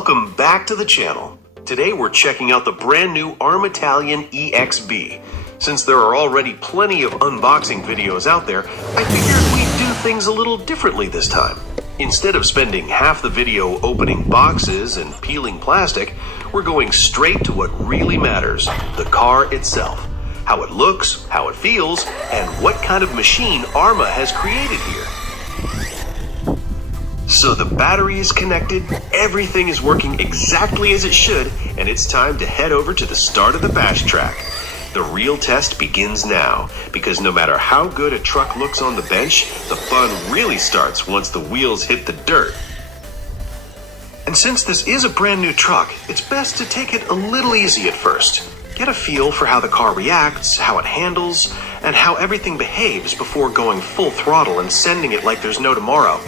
Welcome back to the channel. Today we're checking out the brand new ARRMA Talion EXB. Since there are already plenty of unboxing videos out there, I figured we'd do things a little differently this time. Instead of spending half the video opening boxes and peeling plastic, we're going straight to what really matters, the car itself. How it looks, how it feels, and what kind of machine ARRMA has created here. So the battery is connected, everything is working exactly as it should, and it's time to head over to the start of the bash track. The real test begins now, because no matter how good a truck looks on the bench, the fun really starts once the wheels hit the dirt. And since this is a brand new truck, it's best to take it a little easy at first. Get a feel for how the car reacts, how it handles, and how everything behaves before going full throttle and sending it like there's no tomorrow.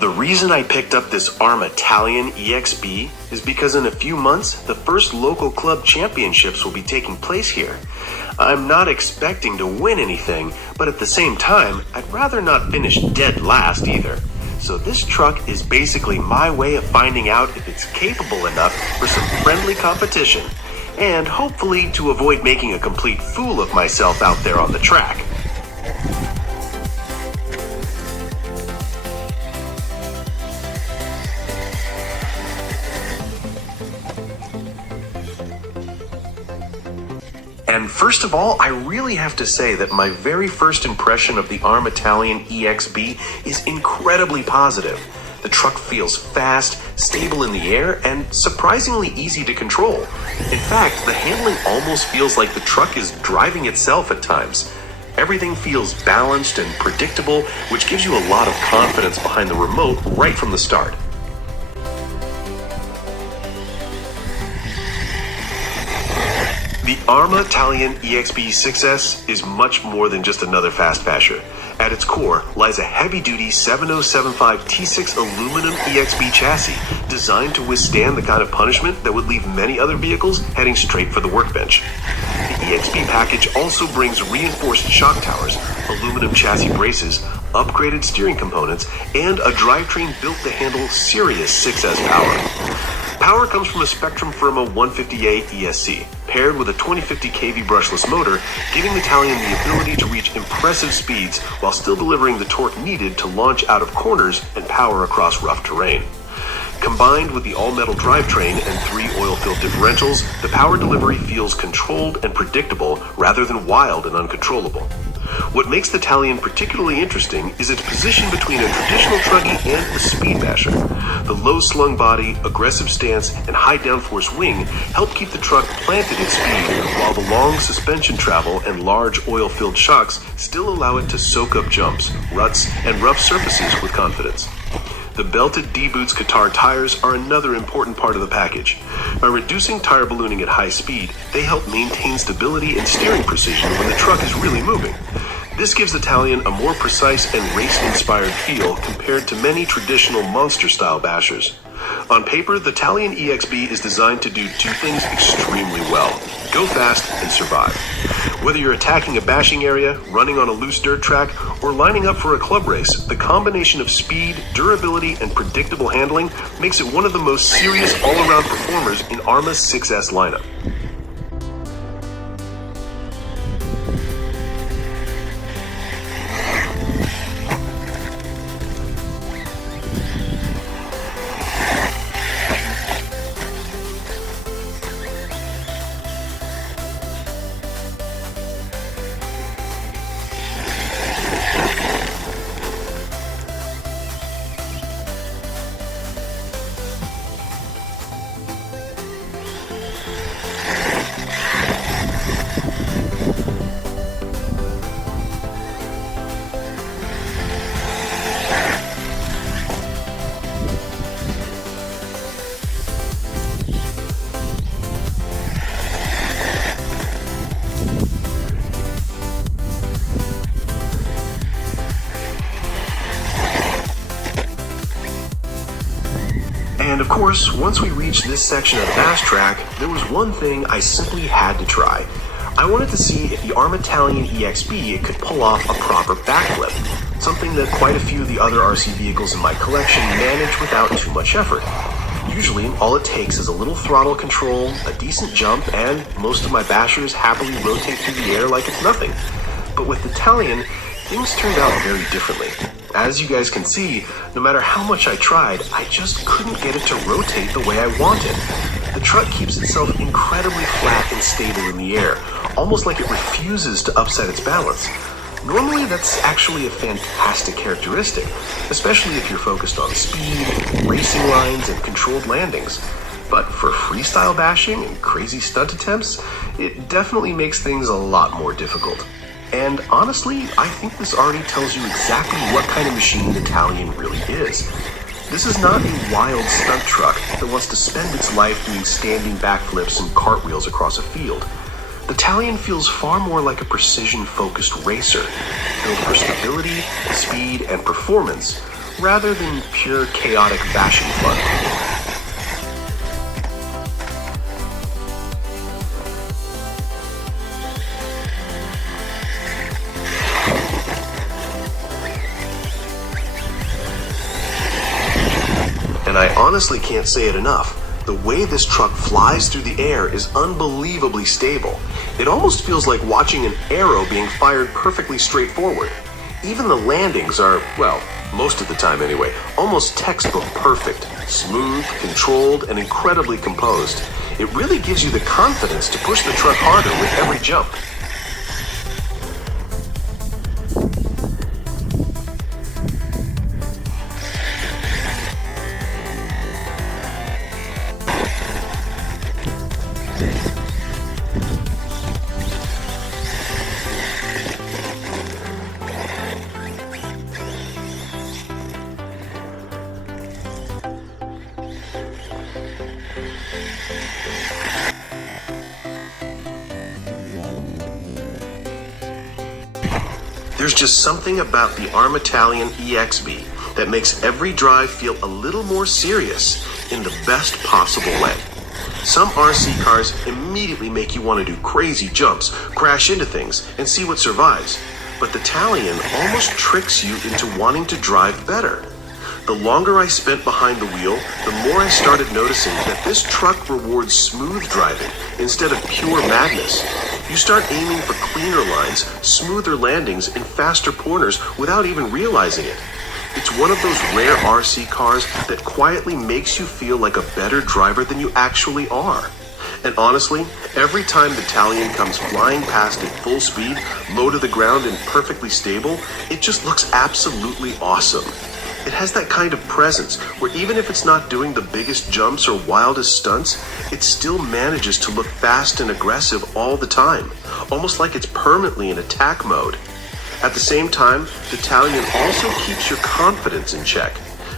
The reason I picked up this ARRMA Talion EXB is because in a few months, the first local club championships will be taking place here. I'm not expecting to win anything, but at the same time, I'd rather not finish dead last either. So this truck is basically my way of finding out if it's capable enough for some friendly competition, and hopefully to avoid making a complete fool of myself out there on the track. And first of all, I really have to say that my very first impression of the ARRMA Talion EXB is incredibly positive. The truck feels fast, stable in the air, and surprisingly easy to control. In fact, the handling almost feels like the truck is driving itself at times. Everything feels balanced and predictable, which gives you a lot of confidence behind the remote right from the start. The ARRMA Talion EXB 6S is much more than just another fast basher. At its core lies a heavy-duty 7075 T6 aluminum EXB chassis designed to withstand the kind of punishment that would leave many other vehicles heading straight for the workbench. The EXB package also brings reinforced shock towers, aluminum chassis braces, upgraded steering components, and a drivetrain built to handle serious 6S power. Power comes from a Spectrum Firma 150A ESC, paired with a 2050 kV brushless motor, giving the Talion the ability to reach impressive speeds while still delivering the torque needed to launch out of corners and power across rough terrain. Combined with the all-metal drivetrain and 3 oil-filled differentials, the power delivery feels controlled and predictable rather than wild and uncontrollable. What makes the Talion particularly interesting is its position between a traditional truggy and a speed basher. The low-slung body, aggressive stance, and high downforce wing help keep the truck planted at speed, while the long suspension travel and large oil-filled shocks still allow it to soak up jumps, ruts, and rough surfaces with confidence. The belted D-Boots Qatar tires are another important part of the package. By reducing tire ballooning at high speed, they help maintain stability and steering precision when the truck is really moving. This gives the Talion a more precise and race-inspired feel compared to many traditional monster-style bashers. On paper, the Talion EXB is designed to do two things extremely well: go fast and survive. Whether you're attacking a bashing area, running on a loose dirt track, or lining up for a club race, the combination of speed, durability, and predictable handling makes it one of the most serious all-around performers in ARRMA's 6S lineup. And of course, once we reached this section of the bash track, there was one thing I simply had to try. I wanted to see if the ARRMA Talion EXB could pull off a proper backflip, something that quite a few of the other RC vehicles in my collection manage without too much effort. Usually, all it takes is a little throttle control, a decent jump, and most of my bashers happily rotate through the air like it's nothing. But with the Talion, things turned out very differently. As you guys can see, no matter how much I tried, I just couldn't get it to rotate the way I wanted. The truck keeps itself incredibly flat and stable in the air, almost like it refuses to upset its balance. Normally, that's actually a fantastic characteristic, especially if you're focused on speed, racing lines, and controlled landings. But for freestyle bashing and crazy stunt attempts, it definitely makes things a lot more difficult. And honestly, I think this already tells you exactly what kind of machine the Talion really is. This is not a wild stunt truck that wants to spend its life doing standing backflips and cartwheels across a field. The Talion feels far more like a precision-focused racer, built for stability, speed, and performance, rather than pure chaotic bashing fun. And I honestly can't say it enough. The way this truck flies through the air is unbelievably stable. It almost feels like watching an arrow being fired perfectly straight forward. Even the landings are, well, most of the time anyway, almost textbook perfect. Smooth, controlled, and incredibly composed. It really gives you the confidence to push the truck harder with every jump. There's just something about the ARRMA Talion EXB that makes every drive feel a little more serious in the best possible way. Some RC cars immediately make you want to do crazy jumps, crash into things, and see what survives. But the Talion almost tricks you into wanting to drive better. The longer I spent behind the wheel, the more I started noticing that this truck rewards smooth driving instead of pure madness. You start aiming for cleaner lines, smoother landings, and faster corners without even realizing it. It's one of those rare RC cars that quietly makes you feel like a better driver than you actually are. And honestly, every time the Talion comes flying past at full speed, low to the ground and perfectly stable, it just looks absolutely awesome. It has that kind of presence where even if it's not doing the biggest jumps or wildest stunts, it still manages to look fast and aggressive all the time, almost like it's permanently in attack mode. At the same time, the Talion also keeps your confidence in check,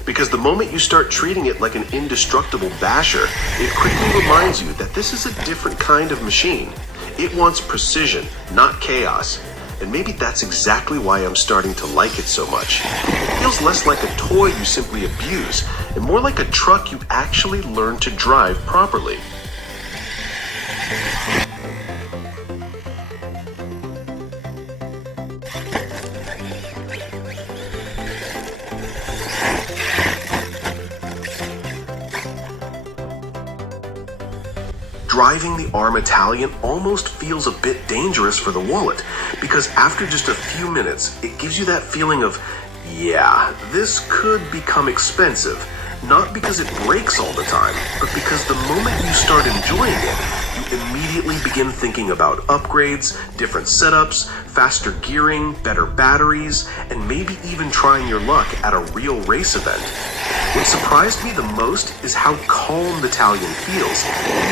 because the moment you start treating it like an indestructible basher, it quickly reminds you that this is a different kind of machine. It wants precision, not chaos. And maybe that's exactly why I'm starting to like it so much. It feels less like a toy you simply abuse, and more like a truck you actually learn to drive properly. Driving the ARRMA Talion almost feels a bit dangerous for the wallet, because after just a few minutes, it gives you that feeling of, yeah, this could become expensive. Not because it breaks all the time, but because the moment you start enjoying it, you immediately begin thinking about upgrades, different setups, faster gearing, better batteries, and maybe even trying your luck at a real race event. What surprised me the most is how calm the Talion feels,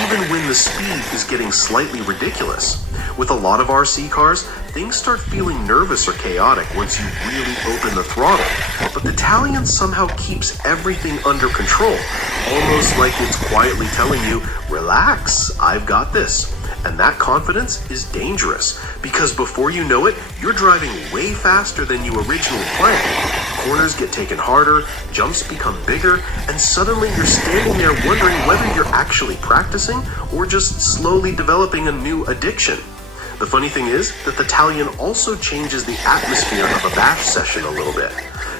even when the speed is getting slightly ridiculous. With a lot of RC cars, things start feeling nervous or chaotic once you really open the throttle, but the Talion somehow keeps everything under control, almost like it's quietly telling you, relax, I've got this. And that confidence is dangerous, because before you know it, you're driving way faster than you originally planned. Corners get taken harder, jumps become bigger, and suddenly you're standing there wondering whether you're actually practicing or just slowly developing a new addiction. The funny thing is that the Talion also changes the atmosphere of a bash session a little bit.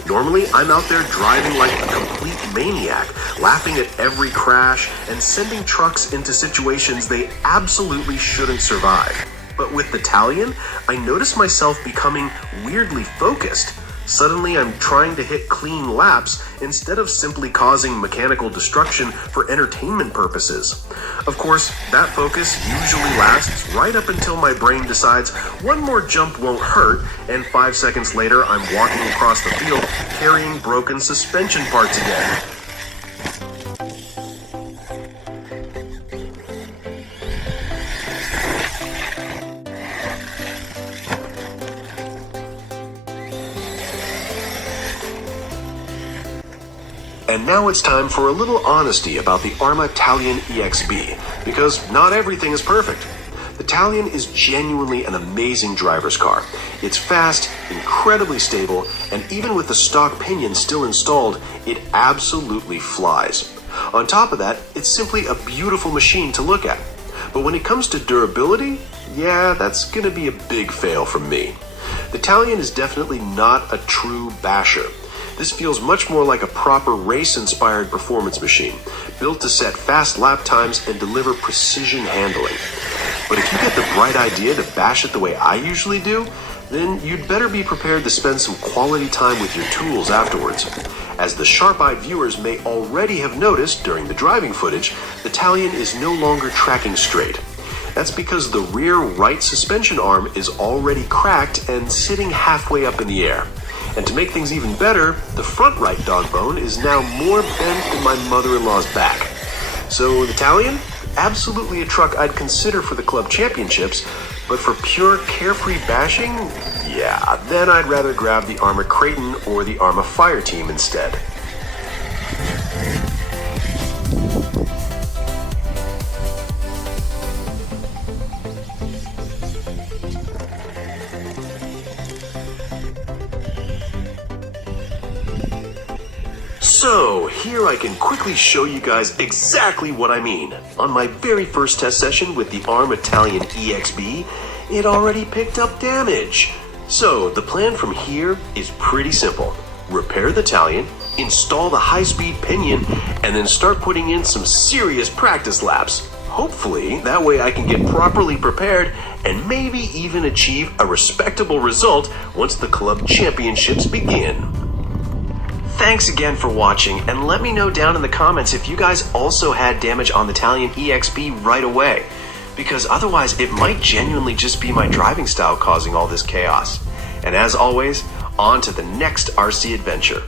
Normally, I'm out there driving like a complete maniac, laughing at every crash and sending trucks into situations they absolutely shouldn't survive. But with the Talion, I notice myself becoming weirdly focused. Suddenly, I'm trying to hit clean laps instead of simply causing mechanical destruction for entertainment purposes. Of course, that focus usually lasts right up until my brain decides one more jump won't hurt, and 5 seconds later, I'm walking across the field carrying broken suspension parts again. And now it's time for a little honesty about the ARRMA Talion EXB, because not everything is perfect. The Talion is genuinely an amazing driver's car. It's fast, incredibly stable, and even with the stock pinion still installed, it absolutely flies. On top of that, it's simply a beautiful machine to look at. But when it comes to durability, yeah, that's gonna be a big fail from me. The Talion is definitely not a true basher. This feels much more like a proper race-inspired performance machine, built to set fast lap times and deliver precision handling. But if you get the bright idea to bash it the way I usually do, then you'd better be prepared to spend some quality time with your tools afterwards. As the sharp-eyed viewers may already have noticed during the driving footage, the Talion is no longer tracking straight. That's because the rear right suspension arm is already cracked and sitting halfway up in the air. And to make things even better, the front right dog bone is now more bent than my mother-in-law's back. So the Talion? Absolutely a truck I'd consider for the club championships, but for pure carefree bashing, yeah, then I'd rather grab the ARRMA Creighton or the ARRMA Fire Team instead. So, here I can quickly show you guys exactly what I mean. On my very first test session with the ARRMA Talion EXB, it already picked up damage. So, the plan from here is pretty simple. Repair the Talion, install the high-speed pinion, and then start putting in some serious practice laps. Hopefully, that way I can get properly prepared and maybe even achieve a respectable result once the club championships begin. Thanks again for watching, and let me know down in the comments if you guys also had damage on the Talion EXB right away, because otherwise it might genuinely just be my driving style causing all this chaos. And as always, on to the next RC adventure.